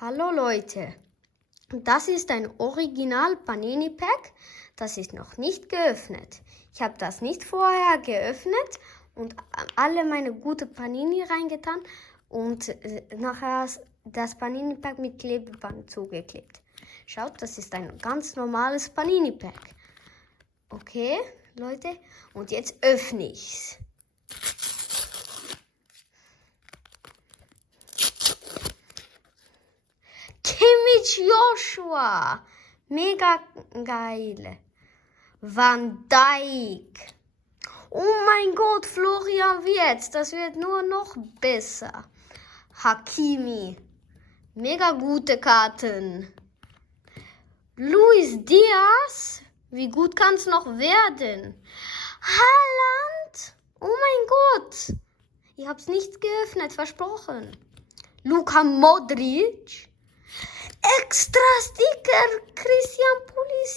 Hallo Leute, das ist ein Original Panini Pack, das ist noch nicht geöffnet. Ich habe das nicht vorher geöffnet und alle meine gute Panini reingetan und nachher das Panini Pack mit Klebeband zugeklebt. Schaut, das ist ein ganz normales Panini Pack. Okay, Leute, und jetzt öffne ich's. Kimmich Joshua, mega geil. Van Dijk. Oh mein Gott, Florian Wirtz, das wird nur noch besser. Hakimi, mega gute Karten. Luis Diaz, wie gut kann es noch werden? Haaland, oh mein Gott, ich habe es nicht geöffnet, versprochen. Luka Modric. Extra Sticker, Christian Pulisic.